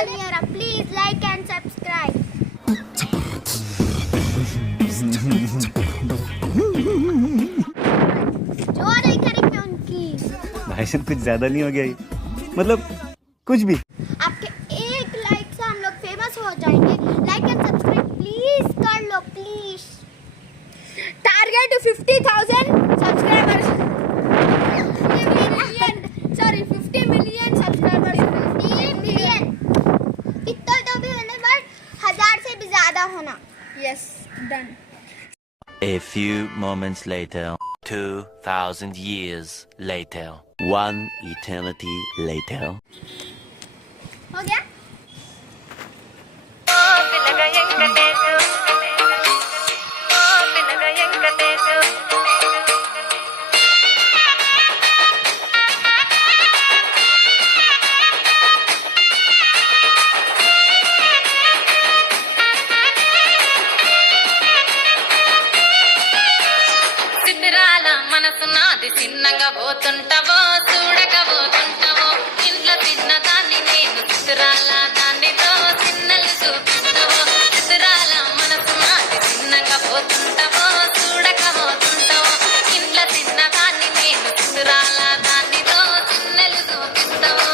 Maniera. Please like and subscribe. जोर नहीं करेंगे उनकी। भाषण कुछ ज्यादा नहीं हो गया ये? मतलब कुछ भी। आपके एक लाइक से हम लोग फेमस हो जाएंगे। लाइक एंड सब्सक्राइब प्लीज कर लो please. Target 50,000 subscribers. 50 million subscribers. 50 million इतना तो भी होने पर 1000 से भी ज्यादा होना। Yes done. A few moments later, 2,000 years later, one eternity later. हो गया? చిన్నగా పోతుంటావో చూడకపోతుంటావో ఇంట్లో తిన్న దాన్ని నేను చిత్రాల దానితో చిన్నలు చూపిస్తావో చిత్రాల మనసు నాది చిన్నగా పోతుంటావో చూడకపోతుంటావో ఇంట్లో తిన్న దాన్ని నేను చిత్రాల దానితో చిన్నలు చూపిస్తావో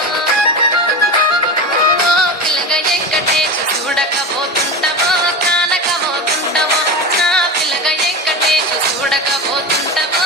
పిల్లగా ఎక్కటేసి చూడకపోతుంటావో కానకపోతుంటావో నా పిల్లగా ఎక్కటేసి చూడకపోతుంటావో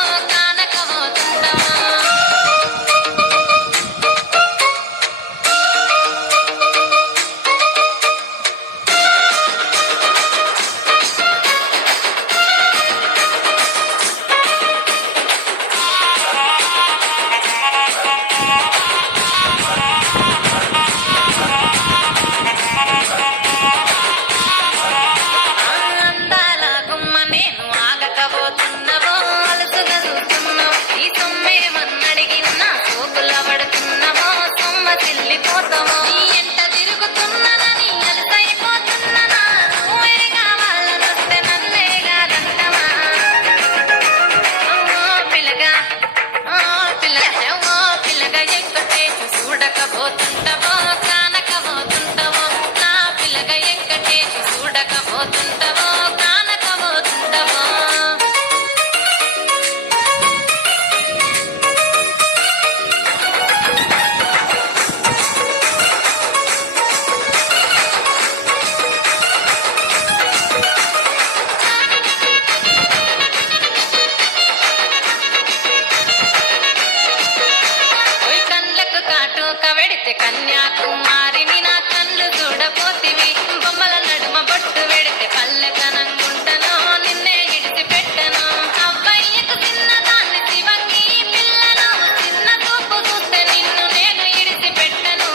కన్యాకుమారిని నా కళ్ళు చూడపోతివి బొమ్మల నడుమ బొట్టు వెడితే పల్లెకనంగుంటను నిన్నే ఇడిచి పెట్టను అవ్వయ్యకు చిన్నదాన్ని శివంగి పిల్లను చిన్న చూపు చూస్తే నిన్ను నేను ఇడిచి పెట్టను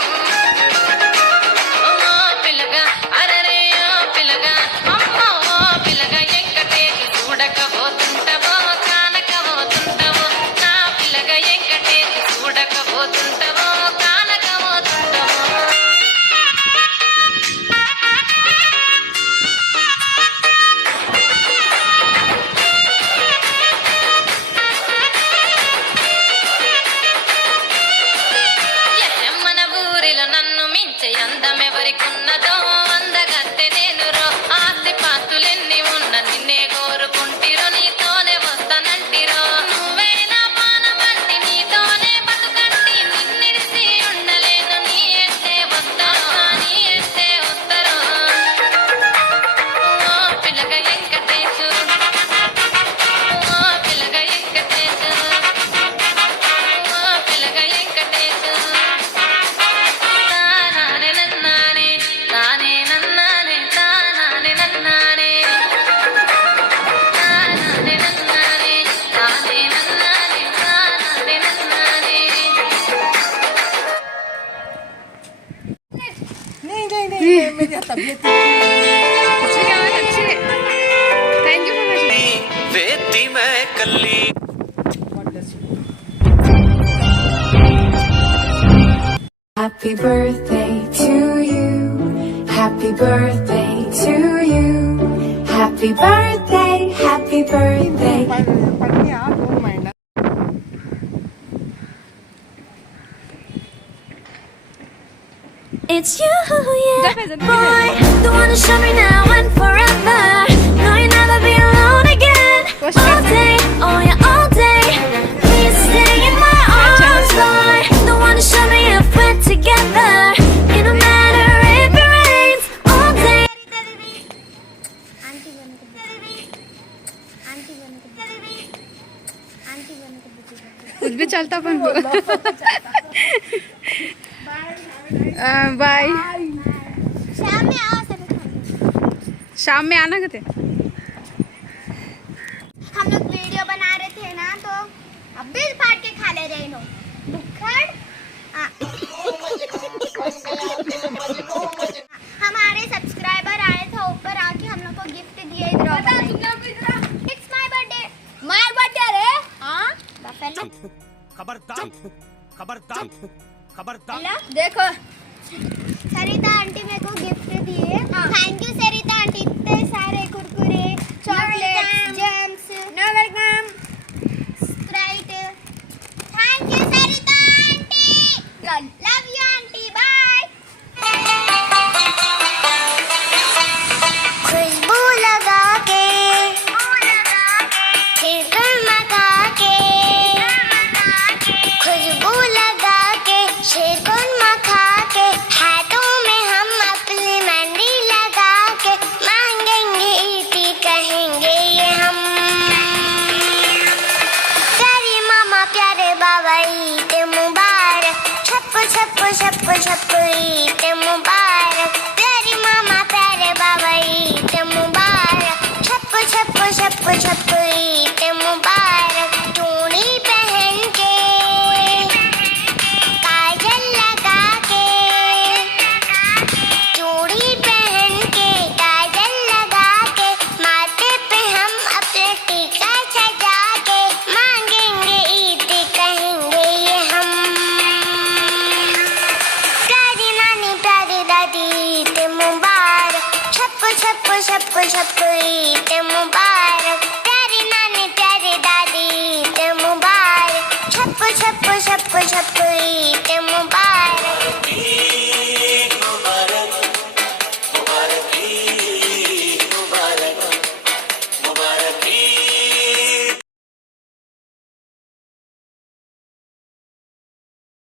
ఓ పిల్లగా అరరే ఓ పిల్లగా అమ్మో ఓ పిల్లగా ఎంకటేసి చూడకపోతుంటావో కానకపోతుంటావో నా పిల్లగా ఎంకటేసి చూడకపోతుంటావో అందమెవరికున్నదో అందగత్తె నేను రో ఆస్తి పాస్తులెన్ని ఉన్న నిన్నే కోరుకుంటిరో నీతోనే వస్తానంటిరో నువ్వే నా పానమంటి నీతోనే బతుకంటి నిన్నిడిసి ఉండలేను నీ ఎస్తే వస్తాను నీ ఎస్తే వస్తారు ఓ పిల్లగా వెంకటేశు ఓ పిల్లగా వెంకటేశు ఓ పిల్లగా వెంకటేశు मेरी तबीयत थैंक यू वेती मैं कल्ली Happy birthday to you. Happy birthday to you. Happy birthday, happy birthday. it's you, yeah. Boy, the one to show me now and forever. No, you'll never be alone again. All day, oh yeah, all day. Please stay in my arms, boy. The one to show me if we're together. It don't matter if it rains. All day. Aunty बन के कुछ भी चलता पण bye शाम में आओ सभी शाम में आना कहते हम लोग वीडियो बना रहे थे ना तो अब बिल फाड़ के खा ले रहे नो बुखड़ हमारे सब्सक्राइबर आए थे ऊपर आके हम लोग को गिफ्ट दिए इट्स माय बर्थडे रे हाँ खबरदार देखो सरिता आंटी मेरे को गिफ्ट दिए थैंक यू सरिता आंटी इतने सारे Kurkure chocolate Gems no welcome Sprite thank you Sarita aunty love you aunty bye खुशबू लगा के शिकर मगा के खुशबू लगा के शिकर मखा के हाथों में हम अपनी मेहंदी लगा के मांगेंगे ईदी कहेंगे ये हम प्यारे मामा प्यारे बाबा ईद मुबारक छप छप छप छप ईद मुबारक प्यारे मामा प्यारे बाबा ईद मुबारक छप छप छप छप ईद मुबारक चूड़ी पहन के काजल लगा के चूड़ी पहन के काजल लगा के माथे पे हम अपने टीका सजा के मांगेंगे ईद कहेंगे ये हम प्यारी नानी प्यारी दादी ईद मुबारक छप छप छप छप ईद मुबारक प्यारी नानी प्यारी दादी ईद मुबारक छप छप छप छप ईद मुबारक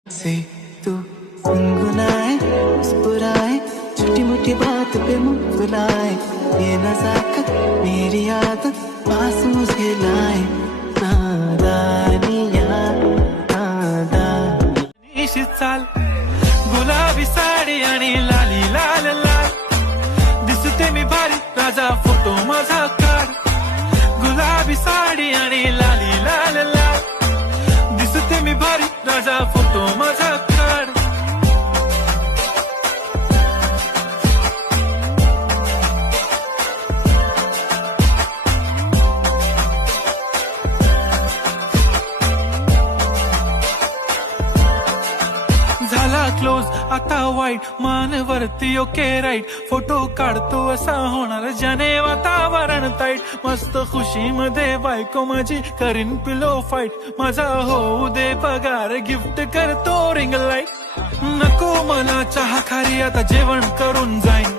से तू गुनगुनाए मुस्कुराए छोटी मोटी बात पे मुस्कुराए ये नजाकत मेरी आदत पास मुझे लाए नादानिया नादानी चाल गुलाबी साडी आणि लाली लाल लाल दिसते मी भारी राजा फोटो माझा काढ गुलाबी साडी आणि लाली लाल लाल दिसते मी भारी राजा फोटो माझा काढ झाला क्लोज आता वाईट मान वरती ओके राईट फोटो काढतो असा होणार ज्याने वातावरण ताईट मस्त खुशी मध्ये बायको माझी करीन पिलो फाईट माझा होऊ दे पगार गिफ्ट करतो रिंग लाईट नको मला चहा खारी आता जेवण करून जाईन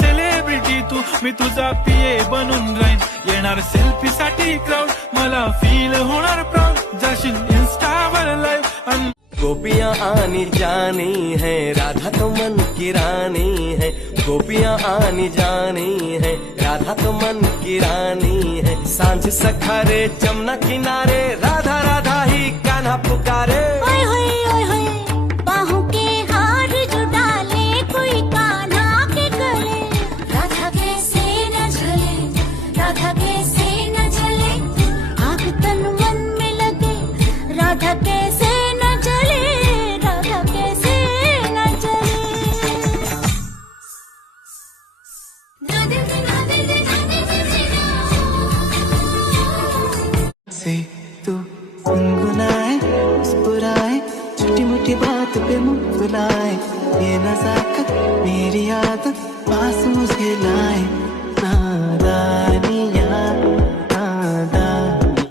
सेलिब्रिटी तू मी तुझा पिये बनून राहीन येणार सेल्फी साठी क्राऊड मला फील होणार प्राऊड जाशील इन्स्टावर लाईव्ह गोपियाँ आनी जानी है राधा तो मन की रानी है गोपियाँ आनी जानी है राधा तो मन की रानी है सांझ सखारे जमुना किनारे राधा राधा ही कान्हा पुकारे ओए होए ओए होए बाहों के हार जो डाले कोई कान्हा के गले राधा कैसे न जले राधा कैसे न जले आग तन मन में लगे राधा कैसे न जले राधा कैसे न जले